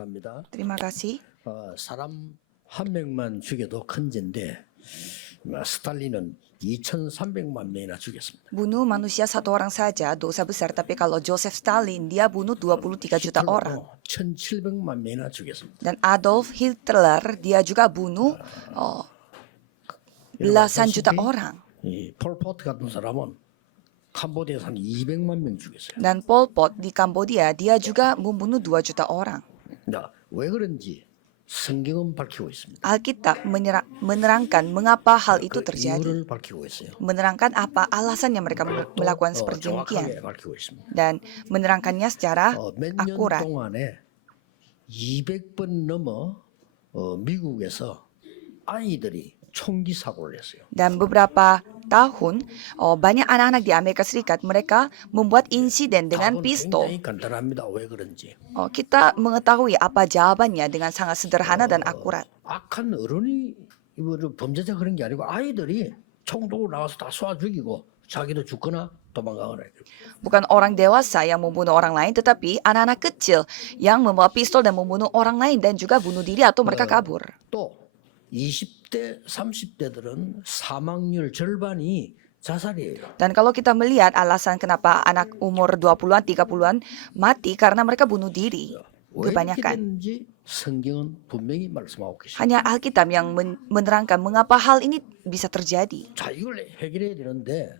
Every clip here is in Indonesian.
감사합니다. Terima kasih. 사람 한 명만 죽여도 큰 죄인데 스탈린은 2,300만 명이나 죽였습니다. Bunuh manusia satu orang saja dosa besar, tapi kalau Joseph Stalin dia bunuh 23 juta orang. 1,700만 명이나 죽였습니다. Dan Adolf Hitler dia juga bunuh belasan juta orang. 이 폴포트 같은 사람은 캄보디아에서 한 200만 명 죽였어요. Dan Pol Pot di Kambodia dia juga membunuh 2 juta orang. 왜 그런지 성경은 밝히고 있습니다. Alkitab menerangkan mengapa hal itu 그 terjadi. 이유를 밝히고 있어요. Menerangkan apa alasannya mereka melakukan seperti demikian. 정확하게 밝히고 있습니다. Dan menerangkannya secara 몇 년 akurat. 동안에 200번 넘어 미국에서 아이들이 총기 사고를 했어요. Dan beberapa tahun, banyak anak-anak di Amerika Serikat mereka membuat insiden dengan 답은 pistol. 굉장히 간단합니다. 왜 그런지. Kita mengetahui apa jawabannya dengan sangat sederhana dan akurat. 악한 어른이 범죄자 그런 게 아니고 아이들이 총 들고 나와서 다 쏴 죽이고 자기도 죽거나 도망가거나. Bukan orang dewasa yang membunuh orang lain, tetapi anak-anak kecil yang membawa pistol dan membunuh orang lain dan juga bunuh diri atau mereka kabur. 또 20대, 30대들은 사망률 절반이 자살이에요. Dan kalau kita melihat alasan kenapa anak umur 20-an, 30-an mati karena mereka bunuh diri, 왜 이렇게 kebanyakan. 됐는지 성경은 분명히 말씀하고 계십니다. Hanya Alkitab yang menerangkan mengapa hal ini bisa terjadi. 자, 이걸 해결해야 되는데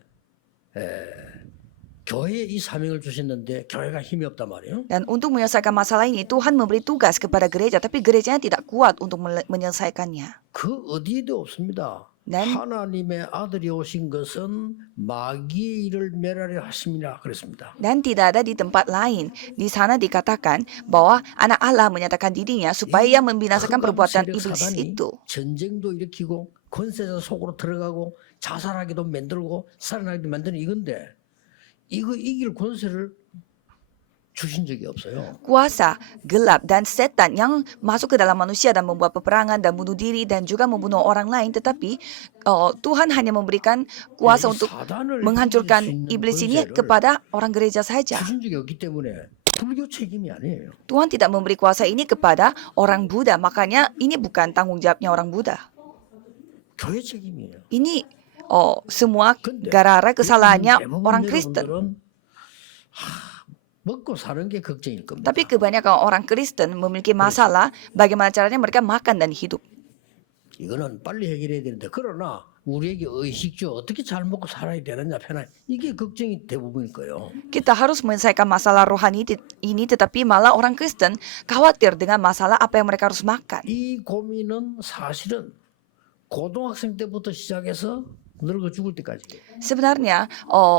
교회에 이 사명을 주셨는데 교회가 힘이 없단 말이에요. Dan untuk menyelesaikan masalah ini, Tuhan memberi tugas kepada gereja, tapi gerejanya tidak kuat untuk menyelesaikannya. 그 어디에도 없습니다. 난- 하나님의 아들이 오신 것은 마귀의 일을 멸하려 하심이라 그랬습니다. Dan tidak ada di tempat lain. Di sana dikatakan bahwa anak Allah menyatakan dirinya supaya ia membinasakan perbuatan 세력 iblis 사단이 itu. 전쟁도 일으키고 권세자 속으로 들어가고 자살하기도 만들고 살인하기도 만드는 이건데 이거 이길 권세를 주신 적이 없어요. Kuasa, gelap, dan setan yang masuk ke dalam manusia dan membuat peperangan dan bunuh diri dan juga membunuh orang lain. Tetapi Tuhan hanya memberikan kuasa untuk 사단을 menghancurkan 이길 수 있는 iblis ini 권세를 kepada orang gereja saja. 주신 적이 없기 때문에 불교 책임이 아니에요. Tuhan tidak memberi kuasa ini kepada orang Buddha. Makanya ini bukan tanggung jawabnya orang Buddha. 교회 책임이에요. Ini semua 근데 gara-gara kesalahannya 대부분 orang Kristen. 여러분들은 먹고 사는 게 걱정일 겁니다. Tapi kebanyakan orang Kristen memiliki masalah bagaimana caranya mereka makan dan hidup. 이거는 빨리 해결해야 되는데 그러나 우리에게 의식주 어떻게 잘 먹고 살아야 되느냐 편한 이게 걱정이 대부분일 거예요. Kita harus menyelesaikan masalah rohani ini, tetapi malah orang Kristen khawatir dengan masalah apa yang mereka harus makan. 이 고민은 사실은 고등학생 때부터 시작해서 늙어 죽을 때까지. Sebenarnya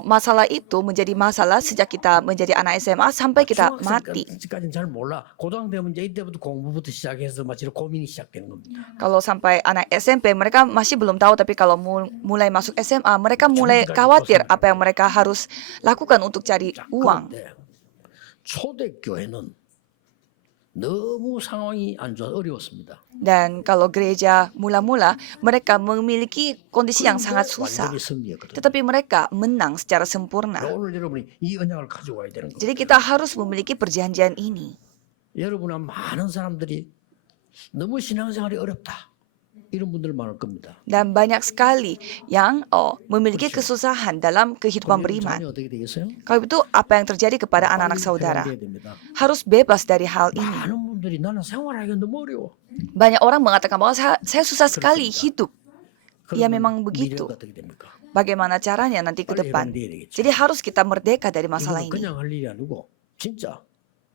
masalah itu menjadi masalah sejak kita menjadi anak SMA sampai kita mati. 중학생까지는 잘 몰라. 고등학생 되면 이제 이때부터 공부부터 시작해서 마치 고민이 시작되는 겁니다. Kalau sampai anak SMP mereka masih belum tahu, tapi kalau mulai masuk SMA mereka mulai khawatir apa yang mereka harus lakukan untuk cari uang. 그런데 초대교회는 너무 상황이 안 좋아 어려웠습니다. Dan kalau gereja mula-mula mereka memiliki kondisi yang sangat susah, 완전히 승리했거든요. tetapi mereka menang secara sempurna. 오늘 여러분이 이 언약을 가지고 와야 되는 거예요. Jadi kita harus memiliki perjanjian ini. 여러분은 많은 사람들이 너무 신앙생활이 어렵다. 이런 분들 많을 겁니다. Dan banyak sekali yang memiliki kesusahan dalam kehidupan beriman. 자녀 어떻게 되겠어요? Kalau itu apa yang terjadi kepada anak-anak saudara? 해결돼야 됩니다. Harus bebas dari hal ini. 많은 분들이 나는 생활하기가 너무 어려워. Banyak orang mengatakan bahwa saya susah sekali hidup. Ya 그러면 memang begitu. 미래가 어떻게 됩니까? Bagaimana caranya nanti ke 빨리 depan? 해결돼야 되겠죠. Jadi harus kita merdeka dari masalah 이거는 ini. 그냥 할 일이 아니고 진짜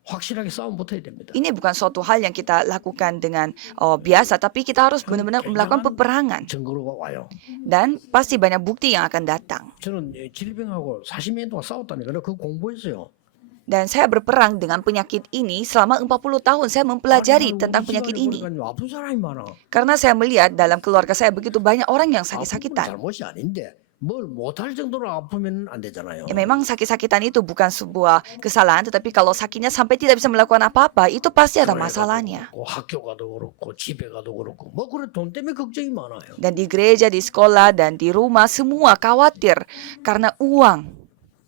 확실하게 싸움 붙어야 됩니다. Ini bukan suatu hal yang kita lakukan dengan biasa, tapi kita harus benar-benar melakukan peperangan. 증거로 와요. Dan pasti banyak bukti yang akan datang. 저는 질병하고 40년 동안 싸웠다니까 그 공부했어요. Dan saya berperang dengan penyakit ini selama 40 tahun. Saya mempelajari tentang penyakit ini. 아픈 사람이 많아. Karena saya melihat dalam keluarga saya begitu banyak orang yang 아픈 건 sakit-sakitan. 잘못이 아닌데 뭘 못할 정도로 아프면 안 되잖아요. Ya, memang sakit-sakitan itu bukan sebuah kesalahan, tetapi kalau sakitnya sampai tidak bisa melakukan apa-apa, itu pasti ada masalahnya. 그렇고, 학교 가도 그렇고 집에 가도 그렇고 뭐 그래 돈 때문에 걱정이 많아요. Dan di gereja, di sekolah, dan di rumah semua khawatir karena uang.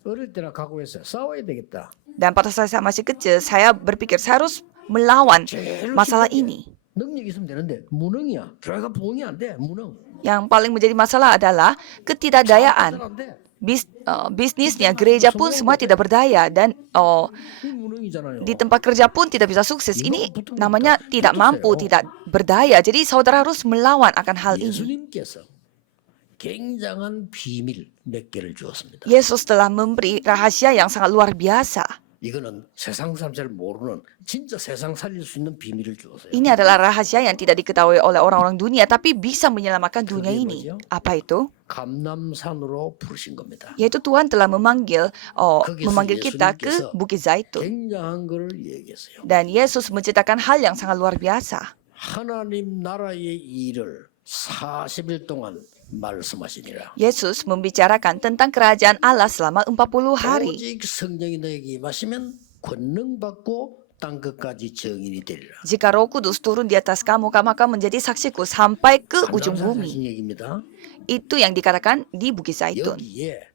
어릴 때나 각오했어요. 싸워야 되겠다. Dan pada saat saya masih kecil, saya berpikir saya harus melawan 제일 masalah 심각해. ini. 능력이 있으면 되는데 무능이야. 교회가 부흥이 안 돼. 무능. Yang paling menjadi masalah adalah ketidakdayaan. 안 돼. Bisnisnya, gereja pun semua tidak berdaya dan 이 무능이잖아요. di tempat kerja pun tidak bisa sukses. Ini namanya tidak mampu, tidak berdaya. Jadi saudara harus melawan akan hal ini. 예수님께서 굉장한 비밀 몇 개를 주었습니다. Yesus telah memberi rahasia yang sangat luar biasa. 이거는 세상 사람 잘 모르는 진짜 세상 살릴 수 있는 비밀을 주었어요. Ini adalah rahasia yang tidak diketahui oleh orang-orang dunia, tapi bisa menyelamatkan dunia Kegagalan ini. ya? Apa itu? 감남산으로 부르신 겁니다. Yaitu Tuhan telah memanggil 거기서 kita ke 예수님께서 Bukit Zaitun. 굉장한 것을 얘기했어요. Dan Yesus menceritakan hal yang sangat luar biasa. 하나님 나라의 일을 40일 동안 말씀하시니라. Yesus membicarakan tentang kerajaan Allah selama 40 hari. 오직 성령이 너에게 임하시면 권능 받고 땅 끝까지 증인이 되리라. Jika Roh Kudus turun di atas kamu, kamu akan menjadi saksiku sampai ke ujung bumi. 하신 얘기입니다. Itu yang dikatakan di Bukit Zaitun. 여기에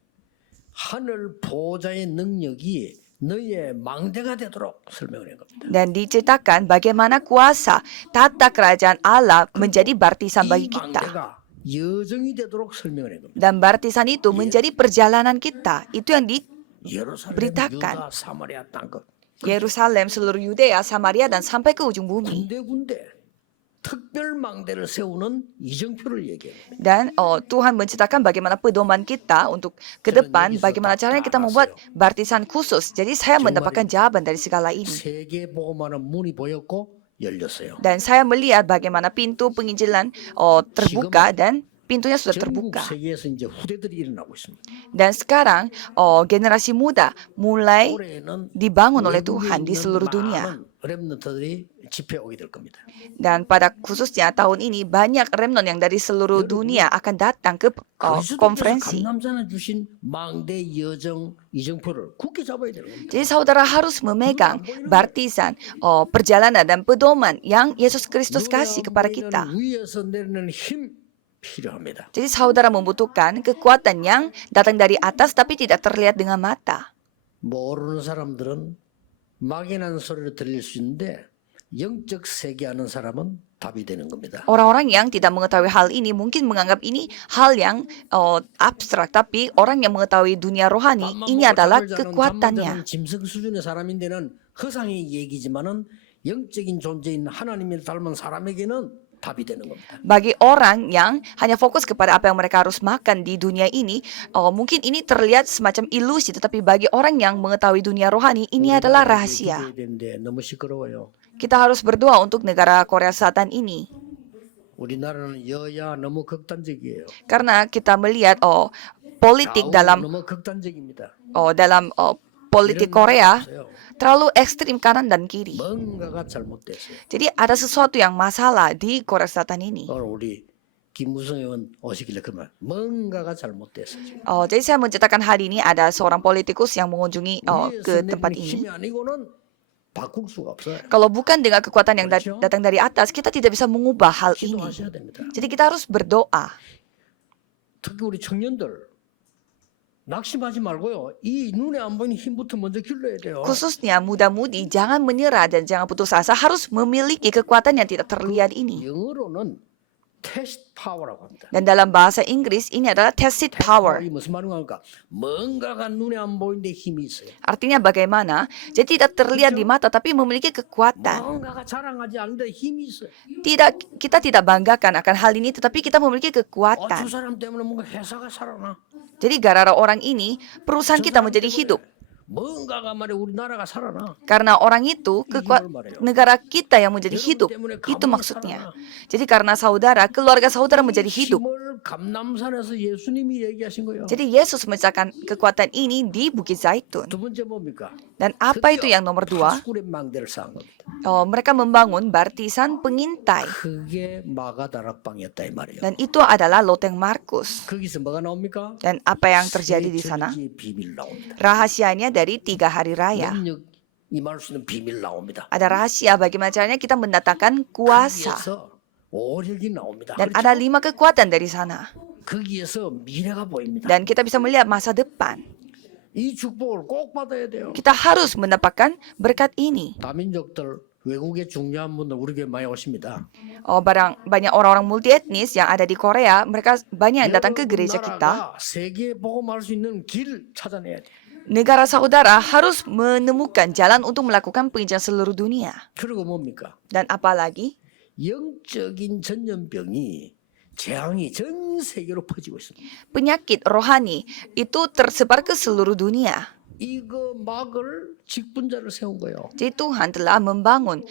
하늘 보호자의 능력이 너의 망대가 되도록 설명을 한 겁니다. Dan diceritakan bagaimana kuasa tata kerajaan Allah menjadi baptisan bagi 이 kita. 망대가 여정이 되도록 설명을 한 겁니다. Dan baptisan itu menjadi perjalanan kita. Itu yang di 예루살렘, beritakan. 유다, 사마리아 땅끝 Yerusalem, seluruh Yudea, Samaria, dan sampai ke ujung bumi. 군데군데 특별 망대를 세우는 이정표를 얘기합니다. Dan Tuhan menceritakan bagaimana pedoman kita untuk ke depan, bagaimana caranya kita membuat baptisan khusus. Jadi saya mendapatkan jawaban dari segala ini. 세계 복음화는 문이 보였고 열렸어요. Dan saya melihat bagaimana pintu penginjilan terbuka dan pintunya sudah 전국 terbuka. 세계에서 이제 후대들이 일어나고 있습니다. Dan sekarang generasi muda mulai 올해는 dibangun oleh 외국에 Tuhan di 있는 seluruh dunia. 많은 렘넌트들이 집회에 오게 될 겁니다. Dan pada khususnya tahun ini banyak remnon yang dari seluruh dunia akan datang ke 그리스도께서 konferensi. 감남산에 주신 망대 여정 이정표를 굳게 잡아야 되는 겁니다. Jadi saudara harus memegang baptisan, perjalanan dan pedoman yang Yesus Kristus kasih kepada kita. 위에서 내리는 힘 필요합니다. Jadi saudara membutuhkan kekuatan yang datang dari atas tapi tidak terlihat dengan mata. 모르는 사람들은 막연한 소리를 들릴 수 있는데 영적 세계 아는 사람은 답이 되는 겁니다. Orang-orang yang tidak mengetahui hal ini mungkin menganggap ini hal yang abstrak, tapi orang yang mengetahui dunia rohani ini adalah kekuatannya. 짐승 수준의 사람인데는 허상의 얘기지만은 영적인 존재인 하나님을 닮은 사람에게는 답이 되는 겁니다. Bagi orang yang hanya fokus kepada apa yang mereka harus makan di dunia ini, mungkin ini terlihat semacam ilusi, tetapi bagi orang yang mengetahui dunia rohani, ini adalah rahasia. 되는데 너무 시끄러워요. Kita harus berdoa untuk negara Korea Selatan ini. 우리나라는 여야 너무 극단적이에요. Karena kita melihat politik 좌우 dalam 너무 극단적입니다. politik 이런 Korea 나라가 없어요. terlalu ekstrim kanan dan kiri. 뭔가가 잘못됐어요. Jadi ada sesuatu yang masalah di Korea Selatan ini. 오늘 우리 김무성 의원 오시길래 그만 뭔가가 잘못됐어요. Jadi saya menceritakan hal ini, ada seorang politikus yang mengunjungi ke 위에서 tempat 내리는 ini. 힘이 아니고는 바꿀 수가 없어요. Kalau bukan dengan kekuatan yang 그렇죠? datang dari atas, kita tidak bisa mengubah hal ini. 기도하셔야 됩니다. Jadi kita harus berdoa. 특히 우리 청년들 낙심하지 말고요. 이 눈에 안 보이는 힘부터 먼저 길러야 돼요. Khususnya muda-mudi, jangan menyerah dan jangan putus asa, harus memiliki kekuatan yang tidak terlihat ini. 영어로는 test power라고 합니다. Dan dalam bahasa Inggris, ini adalah tacit power. 이 무슨 말인가? 뭔가가 눈에 안 보이는데 힘이 있어요. Artinya bagaimana? Jadi tidak terlihat di mata, tapi memiliki kekuatan. 뭔가가 자랑하지 않는데 힘이 있어요. Kita tidak banggakan akan hal ini, tetapi kita memiliki 저 kekuatan. 사람 때문에 뭔가 회사가 살아나. Jadi gara-gara orang ini, perusahaan kita menjadi hidup. 뭔가가 말이야 우리나라가 살아나. Karena orang itu, negara kita yang menjadi hidup. Itu maksudnya. Jadi karena saudara, keluarga saudara menjadi hidup. 힘을 감남산에서 예수님이 얘기하신 거예요. Jadi Yesus menceritakan kekuatan ini di Bukit Zaitun. 두 번째 뭡니까? Dan apa itu yang nomor 2? 파수꾼의 망대를 쌓은 겁니다. Mereka membangun baptisan pengintai. 그게 마가다락방이었다 이 말이에요. Dan itu adalah loteng Markus. 거기서 뭐가 나옵니까? Dan apa yang terjadi di sana? 세절기의 비밀 나옵니다. Rahasianya dari 3 hari raya. 능력 임할 수 있는 비밀 나옵니다. Ada rahasia bagaimana caranya kita mendatangkan kuasa. 거기에서 오력이 나옵니다. Dan ada 5 kekuatan dari sana. 거기에서 미래가 보입니다. Dan kita bisa melihat masa depan. 이 축복을 꼭 받아야 돼요. Kita harus mendapatkan berkat ini. 다민족들 외국의 중요한 분들 우리 교회 많이 오십니다. Banyak orang-orang multietnis yang ada di Korea, mereka banyak yang datang ke gereja kita. 나라가 세계에 복음할 수 있는 길 찾아내야 돼. Negara saudara harus menemukan jalan untuk melakukan penginjilan seluruh dunia. 그리고 뭡니까? Dan apalagi, 영적인 전염병이 재앙이 전 세계로 퍼지고 있습니다. penyakit rohani itu tersebar ke seluruh dunia. 이거 막을 직분자를 세운 거예요. Jadi Tuhan telah membangun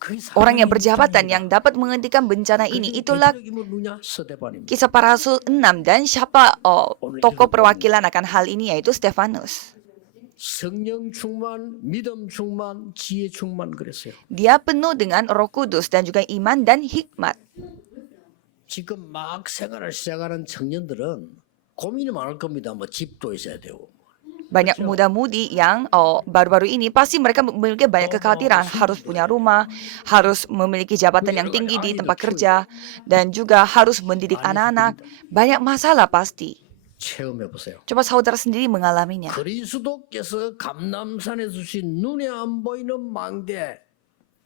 그게 orang yang 사람의 berjabatan 입장입니다. yang dapat menghentikan bencana ini. 그게 Itulah 대표적인 분 누구냐? 스데반입니다. Kisah para Rasul 6 dan siapa tokoh perwakilan akan hal ini yaitu Stefanus. 성령 충만, 믿음 충만, 지혜 충만 그랬어요. Dia penuh dengan Roh Kudus dan juga iman dan hikmat. 지금 막 생활을 시작하는 청년들은 고민이 많을 겁니다. 뭐 집도 있어야 되고. Banyak muda-mudi yang baru-baru ini pasti mereka memiliki banyak kekhawatiran, harus punya rumah, harus memiliki jabatan yang tinggi di tempat kerja, dan juga harus mendidik anak-anak. Banyak masalah pasti. 체험해 보세요. Coba saudara sendiri mengalaminya. 그리스도께서 감남산에 주신 눈에 안 보이는 망대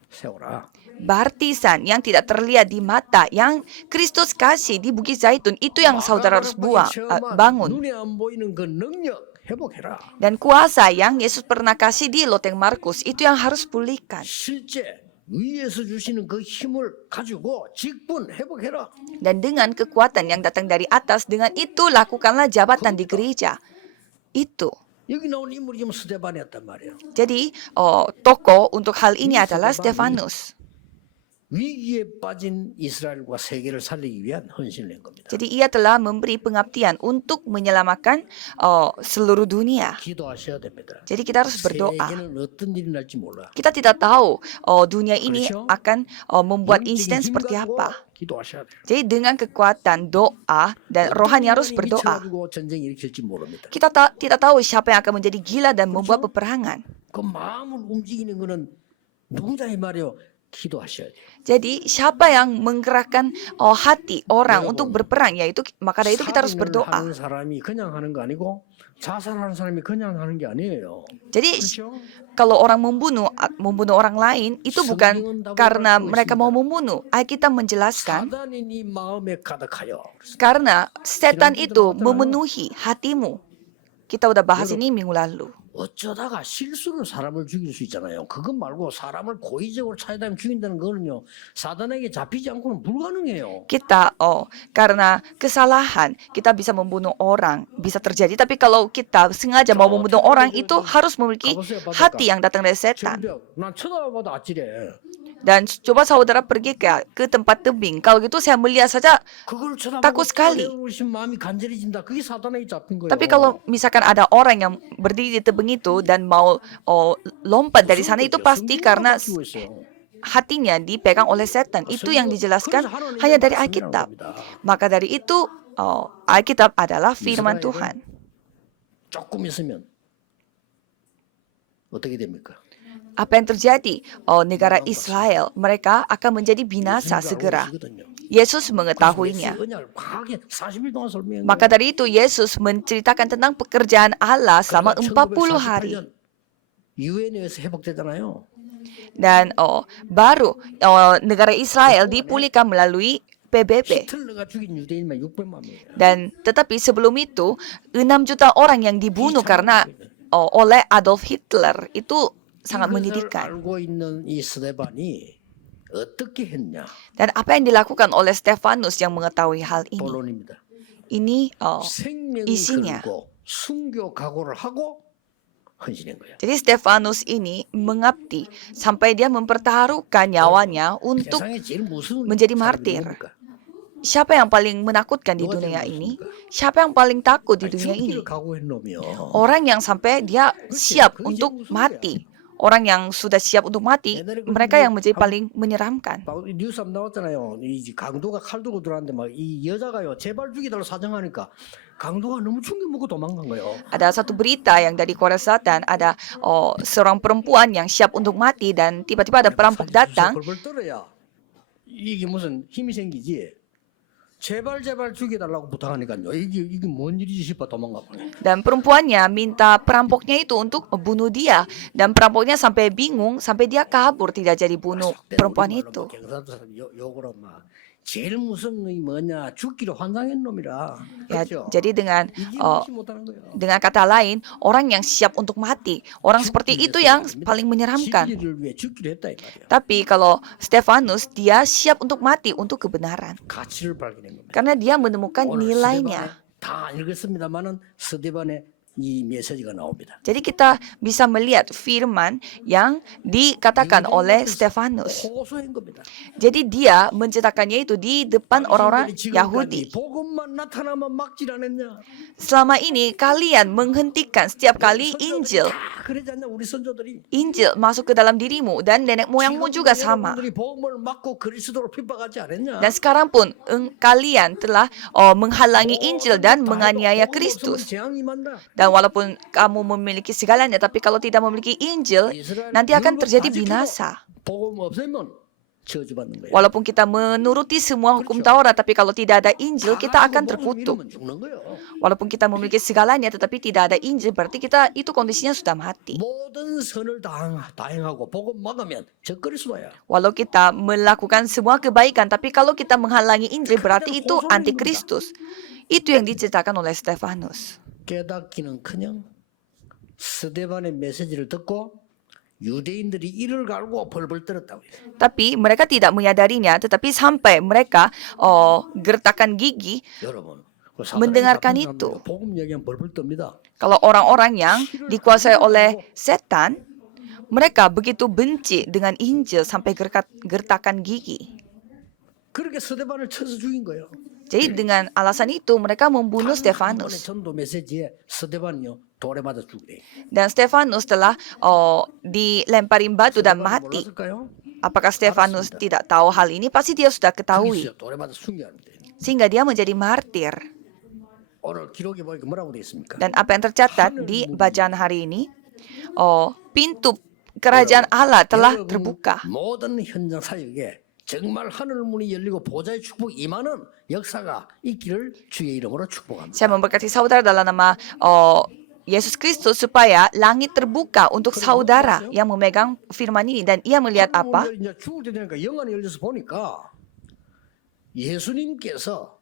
세워라. Baptisan yang tidak terlihat di mata yang Kristus kasih di Bukit Zaitun, itu yang saudara harus bangun. 눈에 안 보이는 그 능력 회복해라. Dan kuasa yang Yesus pernah kasih di loteng Markus, itu yang harus pulihkan. 실제 위에서 주시는 그 힘을 가지고 직분 회복해라. Dan dengan kekuatan yang datang dari atas, dengan itu lakukanlah jabatan di gereja. Itu. 여기 나온 인물이 지금 스데반이었단 말이에요. Jadi, tokoh untuk hal ini adalah Stefanus. 위기에 빠진 이스라엘과 세계를 살리기 위한 헌신을 낸 겁니다. Jadi ia telah memberi pengabdian untuk menyelamatkan seluruh dunia. 기도하셔야 됩니다. Jadi kita harus berdoa. 세계는 어떤 일이 날지 몰라. Kita tidak tahu dunia ini 그렇죠? akan membuat 영적인 insiden 힘 seperti 가지고 apa. 기도하셔야 돼요. Jadi dengan kekuatan doa dan rohani harus berdoa. 미쳐가지고 전쟁이 일으킬지 모릅니다. Kita tidak tahu siapa yang akan menjadi gila dan membuat peperangan. 그 마음을 움직이는 거는 누구냐 이 말이요. 기도하셔야 돼요. Jadi siapa yang menggerakkan hati orang untuk berperang, yaitu maka dari itu kita harus 살인을 berdoa. 하는 사람이 그냥 하는 거 아니고 자살하는 사람이 그냥 하는 게 아니에요. Jadi 그렇죠? kalau orang membunuh orang lain itu bukan karena mereka mau membunuh. Alkitab menjelaskan 사단이 네 마음에 가득하여. karena setan itu memenuhi hatimu. Kita udah bahas ini minggu lalu. 어쩌다가 실수로 사람을 죽일 수 있잖아요. 그것 말고 사람을 고의적으로 찾아다니면 죽인다는 거는요. 사단에게 잡히지 않고는 불가능해요. Kita karena kesalahan kita bisa membunuh orang, bisa terjadi. Tapi kalau kita sengaja mau membunuh orang, itu harus memiliki hati yang datang dari setan. 절벽. 난 쳐다봐도 아찔해. Dan coba saudara pergi ke tempat tebing. Kalau gitu saya melihat saja. 그걸 takut sekali. 쳐다보신 마음이 간절해진다. 그게 사단에게 잡힌 거예요. Tapi kalau misalkan ada orang yang berdiri di tebing itu dan mau lompat dari sana, itu pasti karena hatinya dipegang oleh setan. Itu yang dijelaskan hanya dari Alkitab. Maka dari itu Alkitab adalah firman Tuhan. 조금 있으면 어떻게 됩니까? Apa yang terjadi? Negara Israel, mereka akan menjadi binasa segera. Yesus mengetahuinya. Maka dari itu Yesus menceritakan tentang pekerjaan Allah selama 40 hari. 유엔에서 회복되잖아요. Dan baru negara Israel dipulihkan melalui PBB. 히틀러가 죽인 유대인만 600만 명이에요. Dan tetapi sebelum itu 6 juta orang yang dibunuh karena oleh Adolf Hitler. Itu sangat menyedihkan. 알고 있는 이 스데반이 어떻게 했냐? Dan apa yang dilakukan oleh Stefanus yang mengetahui hal ini? 본론입니다. Ini 생명을 isinya. 걸고 순교 각오를 하고 헌신한 거야. Jadi Stefanus ini mengabdi sampai dia mempertaruhkan nyawanya untuk 세상에 제일 무서운 menjadi 사람이 martir. 누굽니까? Siapa yang paling menakutkan di dunia ini? Siapa yang paling takut di dunia ini? 죽기를 각오한 놈이요. Orang yang sampai dia siap untuk mati. Orang yang sudah siap untuk mati, mereka yang menjadi paling menyeramkan. 뉴스 한번 나왔잖아요. 이 강도가 칼 들고 들어왔는데 막 이 여자가요 제발 죽이달라고 사정하니까 강도가 너무 충격 먹고 도망간 거예요. Ada satu berita yang dari Korea Selatan, ada seorang perempuan yang siap untuk mati dan tiba-tiba ada perampok datang. 벌벌 떨어야 이게 무슨 힘이 생기지. 제발 죽여달라고 부탁하니까요. 이게 뭔 일이지 싶어 도망가 버려. Dan perempuannya minta perampoknya itu untuk bunuh dia. Dan perampoknya sampai bingung, sampai dia kabur tidak jadi bunuh perempuan itu. 경상도 사람 욕으로 막 제일 무서운 놈이 뭐냐? 죽기로 환상한 놈이라. Ya, 그렇죠? jadi dengan 이게 uh, 무시 못하는 거예요. dengan kata lain, orang yang siap untuk mati. Orang seperti itu yang paling menyeramkan. 진리를 위해 죽기로 했다 이 말이야. Tapi kalau Stefanus, dia siap untuk mati untuk kebenaran. 가치를 발견한 겁니다. Karena dia menemukan 오늘 nilainya. 스데반에 다 읽었습니다만은 스데반의 이 메시지가 나옵니다. Jadi kita bisa melihat firman yang dikatakan oleh Stefanus. 호소한 겁니다. Jadi dia menceritakannya itu di depan orang-orang Yahudi. 복음만 나타나면 막질 않았냐? Selama ini kalian menghentikan setiap kali Injil. 다 그러지 않냐? 우리 선조들이 Injil masuk ke dalam dirimu dan nenek moyangmu juga sama. 여러분들이 복음을 막고 그리스도로 핍박하지 않았냐? Dan sekarang pun kalian telah menghalangi Injil dan menganiaya Kristus. 재앙이 만다. Dan walaupun kamu memiliki segalanya, tapi kalau tidak memiliki Injil, nanti akan terjadi binasa. 복음 없으면 저주받는 거예요. Walaupun kita menuruti semua hukum Taurat, tapi kalau tidak ada Injil, kita akan 복음 terkutuk. 잃으면 죽는 거예요. Walaupun kita memiliki segalanya, tetapi tidak ada Injil, berarti kita itu kondisinya sudah mati. 모든 선을 다행하고 복음 막으면 저 그리스도야. Walau kita melakukan semua kebaikan, tapi kalau kita menghalangi Injil, berarti itu antikristus. Itu yang diceritakan oleh Stefanus. 깨닫기는커녕 스데반의 메시지를 듣고 유대인들이 이를 갈고 벌벌 떨었다고 해요. Tapi mereka tidak menyadarinya, tetapi sampai mereka gertakan gigi 여러분, 그 mendengarkan 사단이 itu. 나쁜 사람들이요. 복음 얘기하면 벌벌 떱니다. Kalau orang-orang yang dikuasai oleh setan, mereka begitu benci dengan Injil sampai gertakan gigi. 그렇게 스데반을 쳐서 죽인 거예요. Jadi dengan alasan itu mereka membunuh 한 번의 Stefanus. 전도 메시지에 스데반이요 돌에 맞아 죽으래. Dan Stefanus telah dilemparin batu dan mati. 몰랐을까요? Apakah Stefanus tidak tahu hal ini? Pasti dia sudah ketahui. 그리스도요, 돌에 맞아 숨겨는데. Sehingga dia menjadi martir. 오늘 기록에 보니까 뭐라고 되어 있습니까? Dan apa yang tercatat di bacaan hari ini, pintu kerajaan Allah telah 여러분, terbuka. 모든 현장 사역에 정말 하늘 문이 열리고 보좌의 축복 임하는 역사가 있기를 주의 이름으로 축복합니다. Saya memberkati saudara dalam nama Yesus Kristus supaya langit terbuka untuk saudara yang memegang firman ini dan ia melihat apa? 이제 죽을 때 되니까 영안이 열려서 보니까 예수님께서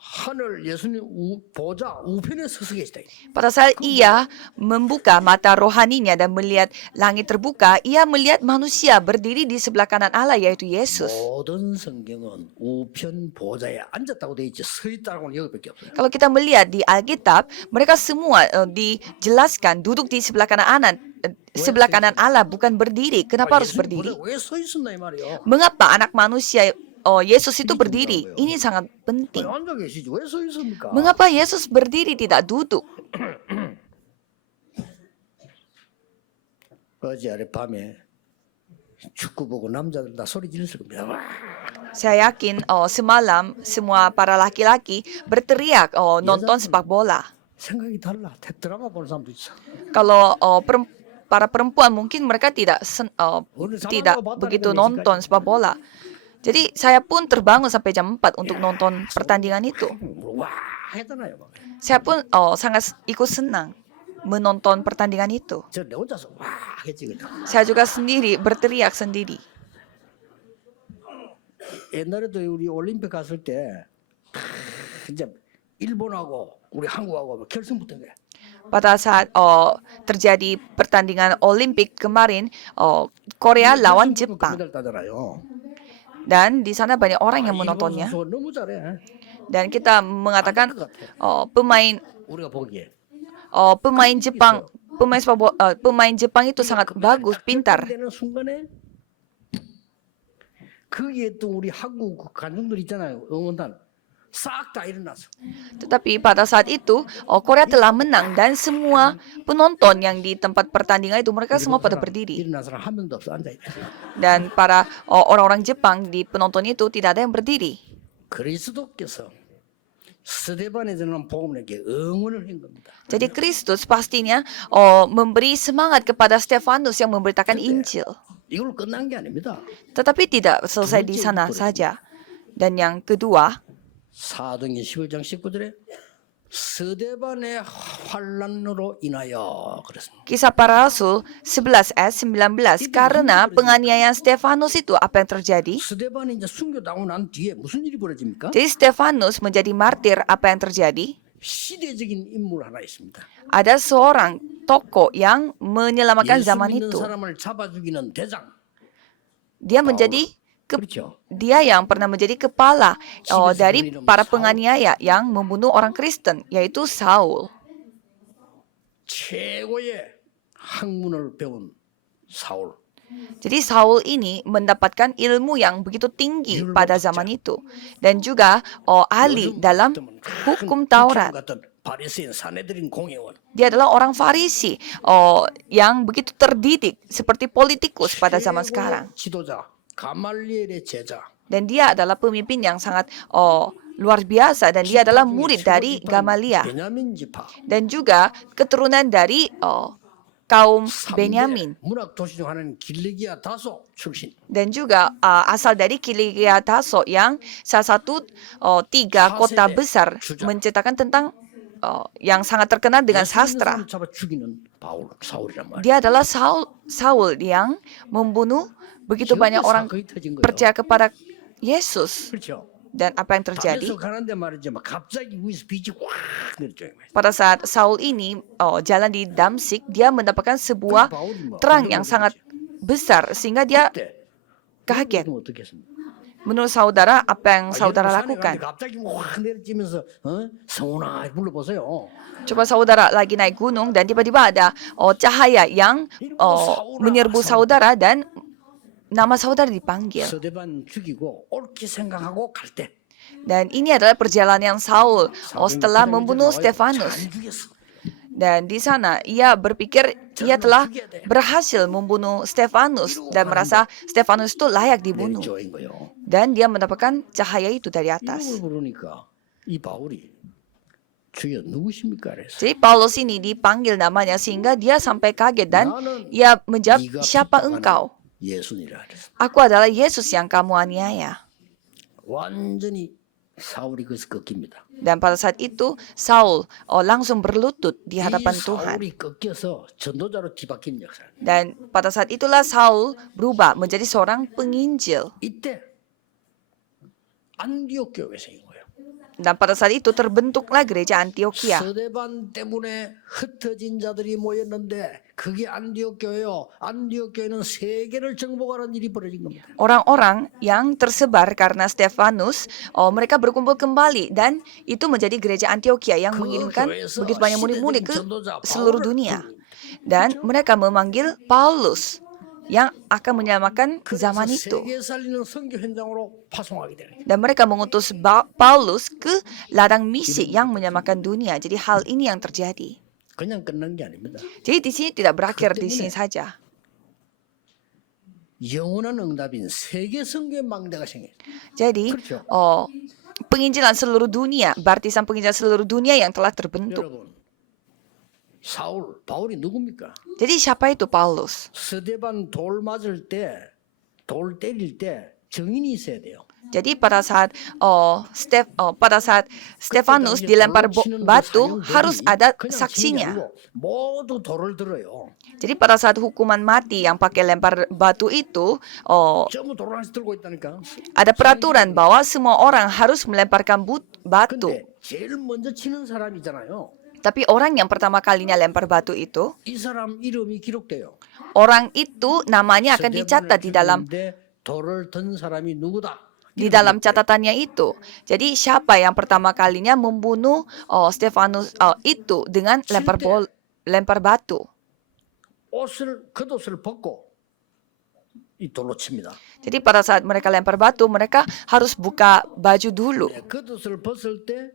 하늘 예수님 보좌 우편에 서서 계시다. Pada saat ia membuka mata rohaninya dan melihat langit terbuka, ia melihat manusia berdiri di sebelah kanan Allah yaitu Yesus. 모든 성경은 우편 보좌에 앉았다고 돼 있지 서 있다고는 여기밖에 없어요. Kalau kita melihat di Alkitab, mereka semua dijelaskan duduk di sebelah kanan Allah bukan berdiri. Kenapa harus berdiri? 왜서 있었나 이 말이요? Mengapa anak manusia Yesus itu berdiri? Ini sangat penting. 앉아 계시지 왜 서 있습니까? Mengapa Yesus berdiri tidak duduk? 어제 아랫밤에 축구 보고 남자들 다 소리 질렀을 겁니다. 와! Saya yakin semalam semua para laki-laki berteriak nonton sepak bola. 생각이 달라. 드라마 보는 사람도 있어. Kalau para perempuan mungkin mereka tidak begitu nonton sepak bola. Jadi saya pun terbangun sampai jam 4 untuk nonton pertandingan itu. 와 했잖아요. Saya pun sangat ikut senang menonton pertandingan itu. 저내 혼자서 와 했지 그냥. Saya juga sendiri berteriak sendiri. 옛날에도 우리 올림픽 갔을 때 이제 일본하고 우리 한국하고 결승 붙은 거야. Pada saat terjadi pertandingan Olimpik kemarin, Korea lawan Jepang. 금메달 따잖아요. Dan di sana banyak orang yang menontonnya. 일본 선수 너무 잘해. Dan kita mengatakan pemain 우리가 보기에. pemain Jepang itu sangat bagus, pintar. 되는 순간에 거기에 또 우리 한국 관중들 있잖아요. 응원단 싹 다 일어났어. Tetapi pada saat itu Korea telah menang dan semua penonton yang di tempat pertandingan itu mereka semua pada berdiri. 일어난 사람 한 명도 없어 앉아 있다. Dan para orang-orang Jepang di penonton itu tidak ada yang berdiri. 그리스도께서 스데반에 전한 복음에게 응원을 한 겁니다. Jadi Kristus pastinya memberi semangat kepada Stefanus yang memberitakan Injil. 이걸로 끝난 게 아닙니다. Tetapi tidak selesai di sana saja. Dan yang kedua, 사도행전 11장 19절에 스데반의 환란으로 인하여 그랬습니다. Kisah Para Rasul 11 ayat 19, karena penganiayaan Stefanus itu apa yang terjadi? 스데반이 이제 순교당하고 난 뒤에 무슨 일이 벌어집니까? Jadi Stefanus menjadi martir, apa yang terjadi? 시대적인 인물 하나 있습니다. Ada seorang tokoh yang menyelamatkan 예수 zaman 믿는 itu. 사람을 잡아 죽이는 대장. Dia menjadi 그렇죠. dia yang pernah menjadi kepala dari para penganiaya yang membunuh orang Kristen, yaitu Saul. 최고의 학문을 배운 사울. Jadi Saul ini mendapatkan ilmu yang begitu tinggi pada zaman itu, dan juga ahli dalam hukum Taurat. 같은 바리새인 사내들인 공회원. Dia adalah orang Farisi yang begitu terdidik seperti politikus pada zaman sekarang. 지도자 가말리엘의 제자. Dan dia adalah pemimpin yang sangat luar biasa, dan dia adalah murid dari Gamaliel 베냐민 지파. dan juga keturunan dari kaum Benyamin, 문학 도시 중 하나는 길리기아 다소 출신. dan juga asal dari Kilikia Taso yang salah satu 3 kota besar menceritakan tentang yang sangat terkenal dengan sastra. 잡아 죽이는 바울 사울이란 말이에요. Dia adalah Saul yang membunuh begitu banyak orang 사건이 터진 거예요. percaya kepada Yesus. 그렇죠. Dan apa yang terjadi? 담에서 가는데 말이죠. 막 갑자기 위에서 빛이 확 내리죠. Pada saat Saul ini jalan di Damsik, dia mendapatkan sebuah terang yang sangat besar sehingga dia 그때 kaget. 그럼 어떻게 했습니까? Menurut saudara, apa yang saudara 산에 lakukan? 가는데 갑자기 확 내리면서 성원아 불러보세요. Coba saudara lagi naik gunung dan tiba-tiba ada cahaya yang menyerbu saudara dan nama saudara dipanggil. 서대반 죽이고 옳게 생각하고 갈 때. Dan ini adalah perjalanan Saul setelah membunuh Stefanus. 잘 죽였어. Dan di sana ia berpikir ia telah berhasil membunuh Stefanus dan merasa Stefanus itu layak dibunuh. 내리조인 거요. Dan dia mendapatkan cahaya itu dari atas. 이름을 부르니까 이 바울이 주여 누구십니까? 그래서 Jadi Paulus ini dipanggil namanya sehingga dia sampai kaget dan ia menjawab, 네가 siapa 핍박하는 engkau? 예수니라 그랬어. Aku adalah Yesus yang kamu aniaya. 완전히 사울이 그것을 꺾입니다. Dan pada saat itu Saul langsung berlutut di hadapan 이 Tuhan. 사울이 꺾여서 전도자로 뒤바뀐 역사. Dan pada saat itulah Saul berubah menjadi seorang penginjil. 이때 안디옥 교회 생긴 거예요. Dan pada saat itu terbentuklah gereja Antioquia. 서대반 때문에 흩어진 자들이 모였는데 그게 안디옥 교회요. 안디옥 교회는 세계를 정복하는 일이 벌어진 겁니다. Orang-orang yang tersebar karena Stefanus, mereka berkumpul kembali dan itu menjadi gereja Antioquia yang mengirimkan begitu banyak murid-murid ke seluruh dunia. Dan mereka memanggil Paulus yang akan menyelamatkan zaman itu. 세계 살리는 선교 현장으로 파송하게 되는 거예요. Dan mereka mengutus Paulus ke ladang misi yang menyelamatkan dunia. Jadi hal ini yang terjadi. 그냥 끝난 게 아닙니다. Jadi di sini tidak berakhir di sini saja. 영원한 응답인 세계 선교의 망대가 생겨요. Jadi 그렇죠. penginjilan seluruh dunia, baptisan penginjilan seluruh dunia yang telah terbentuk. 여러분, 바울이 누굽니까? Jadi siapa itu Paulus? 스데반 돌 맞을 때, 돌 때릴 때 증인이 있어야 돼요. Jadi pada saat Stefanus dilempar batu harus ada saksinya. 모두 돌을 들어요. Jadi pada saat hukuman mati yang pakai lempar batu itu 전부 돌을 하나씩 들고 있다니까. ada peraturan bahwa semua orang harus melemparkan batu. 근데 제일 먼저 치는 사람이잖아요. Tapi orang yang pertama kalinya lempar batu itu, 이 사람 이름이 기록돼요. orang itu namanya akan dicatat 돌을 든 사람이 누구다? di dalam catatannya itu. Jadi siapa yang pertama kalinya membunuh Stefanus itu dengan lempar batu. 겉옷을 벗고 이 돌로 칩니다. Jadi pada saat mereka lempar batu, mereka harus buka baju dulu. 겉옷을 벗을 때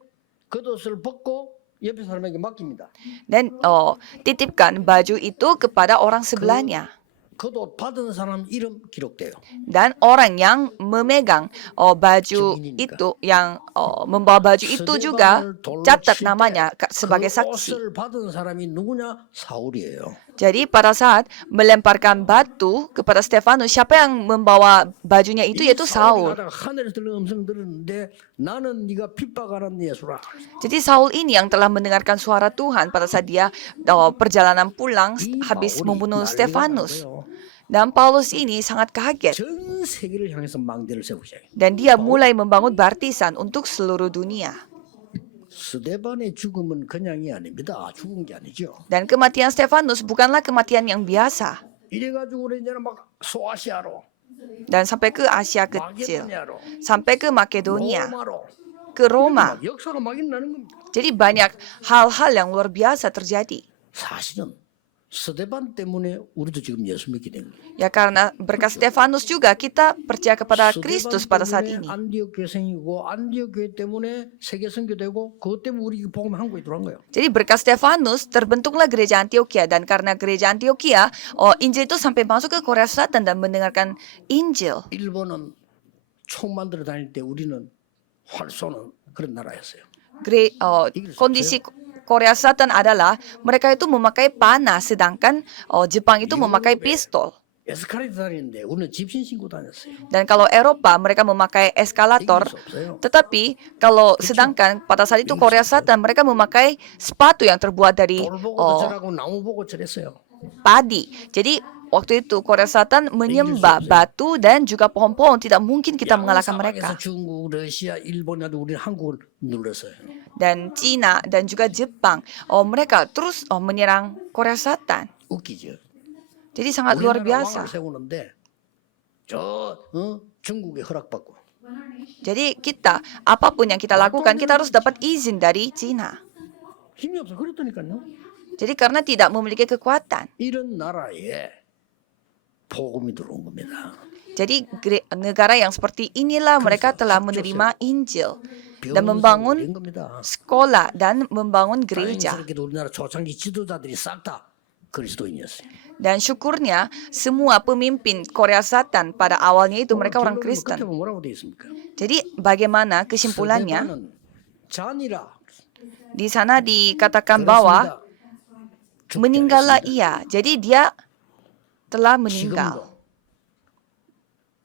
겉옷을 벗고 옆에 사람에게 맡깁니다. Dan titipkan baju itu kepada orang sebelahnya. 겉옷 받은 사람 이름 기록돼요. Dan orang yang memegang baju itu, yang membawa baju itu juga catat namanya sebagai 그 saksi. 옷을 받은 사람이 누구냐? 사울이에요. Jadi pada saat melemparkan batu kepada Stefanus, siapa yang membawa bajunya itu 이 yaitu 사울이 Saul. 가다가 하늘에서 들리는 음성 들었는데 나는 네가 핍박하는 예수라. Jadi Saul ini yang telah mendengarkan suara Tuhan pada saat dia perjalanan pulang 이 habis 바울이 membunuh 난리가 난 Stefanus. 거예요. Dan Paulus ini sangat kaget 전 세계를 향해서 망대를 세우기 시작해요. dan dia mulai membangun baptisan untuk seluruh dunia. 스데반의 죽음은 그냥이 아닙니다. 죽은 게 아니죠. Dan kematian Stefanus bukanlah kematian yang biasa. 이래가지고 이제는 막 소아시아로, Dan sampai ke Asia kecil, 마게도니아로, sampai ke Makedonia, 로마로 ke Roma. 막 역사가 막 일어나는 겁니다. Jadi banyak hal-hal yang luar biasa terjadi. 사실은 스데반 때문에 우리도 지금 예수 믿게 된 거예요. Ya karena berkat Stefanus juga kita percaya kepada 스데반 Kristus pada saat 때문에 ini. 안디옥 교회 생기고 안디옥 교회 때문에 세계 선교되고 그것 때문에 우리 복음 한국에 들어간 거예요. Jadi berkat Stefanus terbentuklah gereja Antioquia dan karena gereja Antioquia, Injil itu sampai masuk ke Korea Selatan dan mendengarkan Injil. 일본은 총 만들어 다닐 때 우리는 활 쏘는 그런 나라였어요. Kondisi Korea Selatan adalah mereka itu memakai panah, sedangkan Jepang itu memakai pistol. 에스카레이터 다니는데 우리는 집신 신고 다녔어요. Dan kalau Eropa mereka memakai eskalator, 이길 수 없어요. tetapi kalau sedangkan pada saat itu Korea Selatan mereka memakai sepatu yang terbuat dari 돌 보고 절하고 나무 보고 절했어요. padi. Jadi waktu itu Korea Selatan menyembah batu dan juga pohon-pohon. Tidak mungkin kita mengalahkan mereka. 양사막에서 중국, 러시아, 일본이라도 우리는 한국을 눌렀어요. Dan Cina dan juga Jepang, mereka terus menyerang Korea Selatan. 웃기죠. Jadi sangat luar 우리나라 biasa. 왕을 세우는데 중국에 허락받고 Jadi kita, apapun yang kita lakukan, kita harus dapat izin dari Cina. 힘이 없어. 그랬다니까요. Jadi karena tidak memiliki kekuatan. 이런 나라에 복음이 들어온 겁니다. Jadi negara yang seperti inilah mereka telah menerima Injil dan membangun 된 겁니다. sekolah dan membangun gereja. 다행스럽게도 우리나라 초창기 지도자들이 싹 다 그리스도인이었어요. Dan syukurnya semua pemimpin Korea Selatan pada awalnya itu mereka orang 결론은 Kristen. 끝에 보면 뭐라고 돼 있습니까? Jadi bagaimana kesimpulannya? 스데반은 잔이라 Di sana dikatakan bahwa 그렇습니다. meninggallah ia. Jadi dia telah 지금도 meninggal.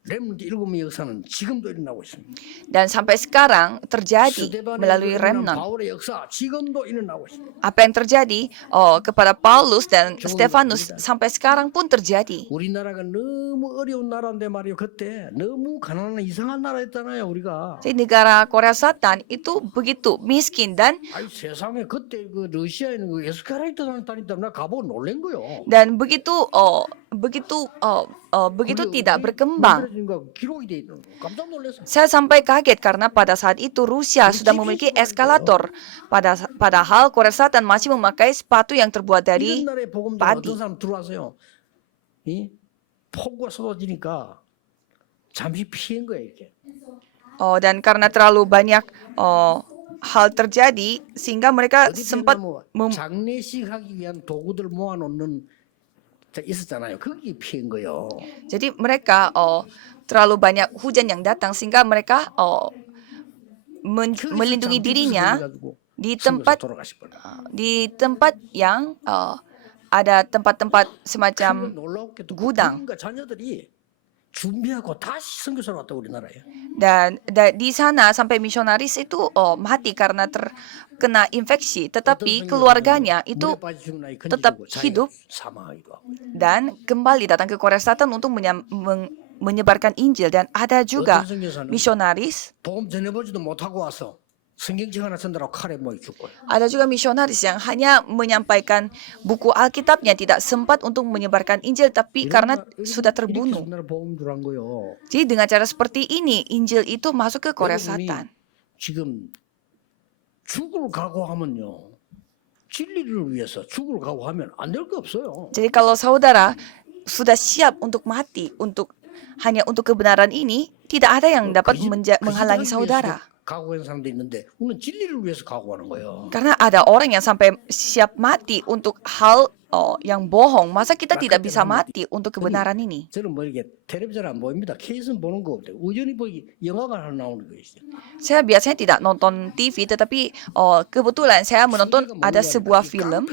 렘넌트 일곱의 역사는 지금도 일어나고 있습니다. Dan sampai sekarang terjadi 스데반의 melalui 일어난 remnant. 바울의 역사 지금도 일어나고 있습니다. Apa yang terjadi kepada Paulus dan Stefanus sampai sekarang pun terjadi. 우리나라가 너무 어려운 나라인데 말이요. 그때 너무 가난한 이상한 나라였잖아요. 우리가. Jadi negara Korea Selatan itu begitu miskin dan 아니 세상에 그때 그 러시아에는 그 에스카레이터 다녔다 나 가보고 놀란 거요. dan begitu tidak berkembang. 기록이 돼 있는 거. 깜짝 놀랐어요. Saya sampai kaget karena pada saat itu Rusia sudah memiliki eskalator. Padahal Korea Selatan masih memakai sepatu yang terbuat dari 이런 나라에 복음 좀 padi. 어떤 사람 들어와서요. 이 폭우가 쏟아지니까 잠시 피한 거예요 이렇게. Dan karena terlalu banyak hal terjadi sehingga mereka 어디 sempat 뭐 장례식 하기 위한 도구들 모아놓는 있었잖아요. 거기 피한 거요. jadi mereka terlalu banyak hujan yang datang sehingga mereka melindungi dirinya di tempat yang ada tempat-tempat semacam gudang. 그러니까 자녀들이 준비하고 다시 선교사로 왔다 우리나라에. Dan di sana sampai misionaris itu mati karena terkena infeksi, tetapi keluarganya itu tetap hidup dan kembali datang ke Korea Selatan untuk menyebarkan Injil. Dan ada juga misionaris, 복음 전해보지도 못하고 와서 성경책 하나 쓴다고 칼에 뭐 죽고. ada juga misionaris yang hanya menyampaikan buku Alkitabnya, tidak sempat untuk menyebarkan Injil, tapi karena sudah terbunuh. 복음 들어간 거요. Jadi dengan cara seperti ini, Injil itu masuk ke Korea Selatan. 지금 죽을 각오하면요. 진리를 위해서 죽을 각오하면 안 될 거 없어요. Jadi kalau saudara sudah siap untuk mati hanya untuk kebenaran ini, tidak ada yang dapat menghalangi saudara. 각오하는 사람도 있는데 우리는 진리를 위해서 각오하는 거예요. Karena ada orang yang sampai siap mati untuk hal yang bohong. Masa kita tidak bisa mati untuk kebenaran ini? 저는 뭐 이렇게 텔레비전 안 보입니다. 케이스는 보는 거 없대요. 우연히 보기 영화가 하나 나오는 거 있어요. Saya biasanya tidak nonton TV, tetapi kebetulan saya menonton ada sebuah film.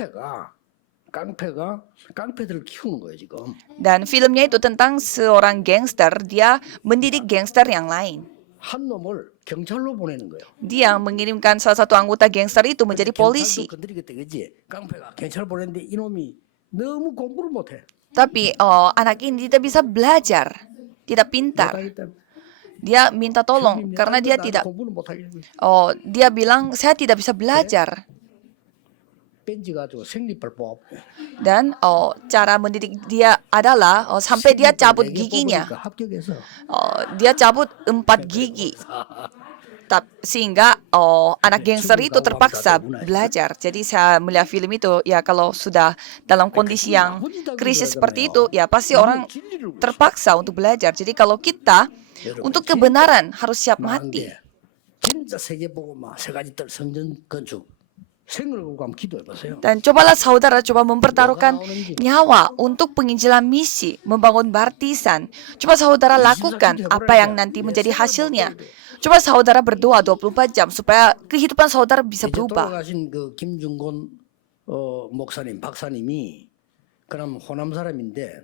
깡패들을 키우는 거예요 지금. Dan filmnya itu tentang seorang gangster, dia mendidik gangster yang lain. 한 놈을 경찰로 보내는 거예요. Dia mengirimkan salah satu anggota gangster itu menjadi polisi. 경찰도 건드리겠다 그지? 깡패가 경찰 보냈는데 이놈이 너무 공부를 못해. Tapi anak ini tidak bisa belajar, tidak pintar. 못하기 때문에 Dia minta tolong karena dia tidak. 공부는 못하겠고 Dia bilang saya tidak bisa belajar. 벤지 가지고 생리빨 뽑아. Dan cara mendidik dia adalah sampai dia cabut giginya. 합격해서 Dia cabut 4 gigi. Sehingga anak gangster itu terpaksa belajar. Jadi saya melihat film itu ya kalau sudah dalam kondisi yang krisis seperti itu ya pasti orang terpaksa untuk belajar. Jadi kalau kita untuk kebenaran harus siap mati. 진짜 세계 보고 막세 가지 뜰 성전 건축 생을 걸고 한번 기도해 보세요. Dan cobalah saudara coba mempertaruhkan nyawa untuk penginjilan misi, membangun baptisan. Coba saudara lakukan apa yang nanti menjadi hasilnya. Coba saudara berdoa 24 jam supaya kehidupan saudara bisa 이제 berubah. 돌아가신 그 김중곤 목사님 박사님이 그럼 호남 사람인데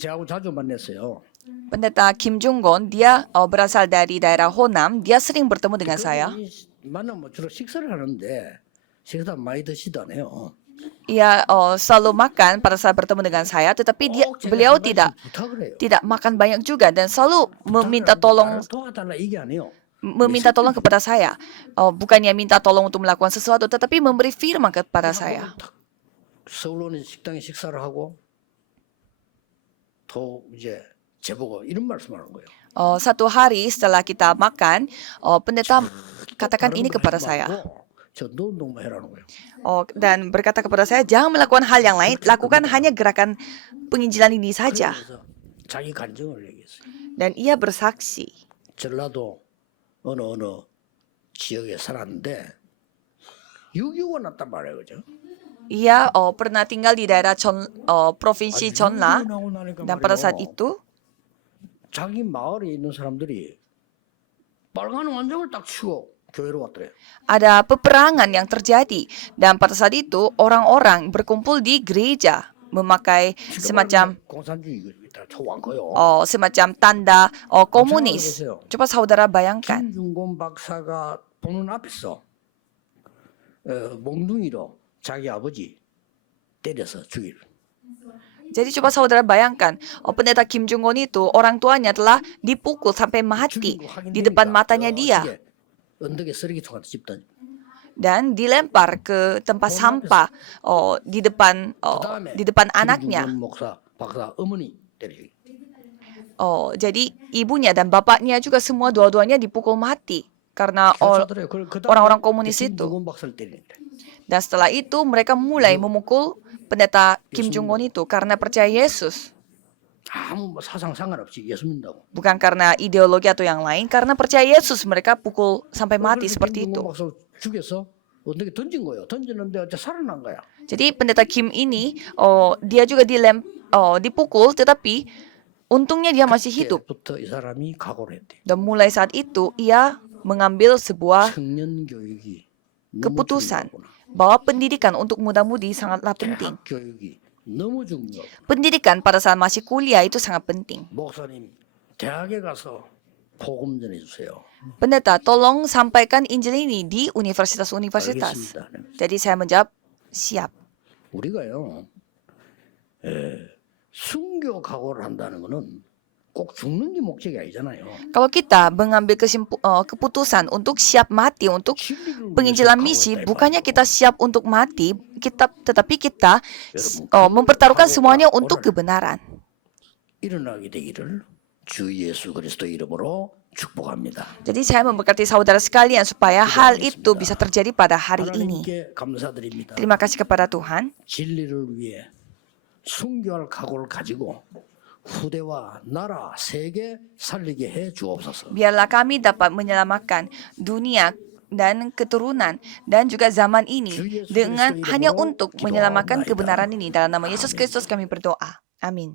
저하고 자주 만났어요. Pendeta Kim Jong-gon, dia berasal dari daerah Honam. Dia sering bertemu dengan saya. 만나면 주로 식사를 하는데 식사 많이 드시도 않아요. Ia selalu makan pada saat bertemu dengan saya, tetapi beliau tidak 부탁을 해요. makan banyak juga dan selalu meminta tolong 도와달라 이게 아니에요. kepada saya. Bukannya minta tolong untuk melakukan sesuatu, tetapi memberi firman kepada saya. 서울 오는 식당에 식사를 하고 또 이제 제보고 이런 말씀하는 거예요. Satu hari setelah kita makan, pendeta katakan ini kepada saya. 저너 운동만 해라는 거예요. Dan berkata kepada saya, jangan melakukan hal yang lain, lakukan hanya gerakan penginjilan ini saja. 그래서 자기 간증을 얘기했어요. Dan ia bersaksi. 전라도 어느 지역에 살았는데 6.25가 났단 말이에요, 그죠? Ia pernah tinggal di daerah provinsi Chonla, dan pada saat itu 자기 마을에 있는 사람들이 빨간 원정을 딱 치고 교회로 왔더래요. ada peperangan yang terjadi, dan pada saat itu orang-orang berkumpul di gereja memakai semacam 공산주의가 좋아한 거요. semacam tanda komunis. Coba saudara bayangkan. 김중곤 박사가 보는 앞에서 몽둥이로 자기 아버지 때려서 죽이를. Jadi coba saudara bayangkan, pendeta Kim Jong-un itu orang tuanya telah dipukul sampai mati di depan matanya dia 언덕에 쓰레기통한테 집다. dan dilempar ke tempat sampah di depan anaknya. 김중곤 목사 박사 어머니 때리기. Jadi ibunya dan bapaknya juga semua dua-duanya dipukul mati karena orang-orang komunis itu. 김중곤 박사를 때리는데. Dan setelah itu mereka mulai memukul pendeta Kim Jong-un itu karena percaya Yesus. 아무 사상 상관없이 예수 믿는다고. Bukan karena ideologi atau yang lain, karena percaya Yesus mereka pukul sampai mati seperti itu. 김중곤 박사 죽여서 어떻게 던진 거예요. 던졌는데 어째 살아난 거야. Jadi pendeta Kim ini dia juga dipukul, tetapi untungnya dia masih hidup. 그때부터 이 사람이 각오를 했대. Dan mulai saat itu ia mengambil sebuah 청년 교육이 keputusan bahwa pendidikan untuk muda-mudi sangatlah penting. 대학 교육이 너무 중요하고. Pendidikan pada saat masih kuliah itu sangat penting. 목사님 대학에 가서 복음 전해 주세요. Pendeta, tolong sampaikan Injil ini di universitas-universitas. 알겠습니다. Jadi saya menjawab, siap. 우리가요, 순교 각오를 한다는 거는 꼭 죽는 게 목적이 아니잖아요. Kalau kita mengambil keputusan untuk siap mati untuk penginjilan misi, bukannya kita siap untuk mati, tetapi kita mempertaruhkan semuanya untuk kebenaran. 일어나게 되기를 주 예수 그리스도 이름으로 축복합니다. Jadi saya memberkati saudara sekalian supaya hal itu bisa terjadi pada hari ini. 하나님께 감사드립니다. Terima kasih kepada Tuhan. 진리를 위해 순교할 각오를 가지고 후대와 나라, 세계 살리게 해 주옵소서. Biarlah kami dapat menyelamatkan dunia dan keturunan dan juga zaman ini dengan hanya untuk menyelamatkan kebenaran ini. Dalam nama Yesus Kristus kami berdoa. Amin.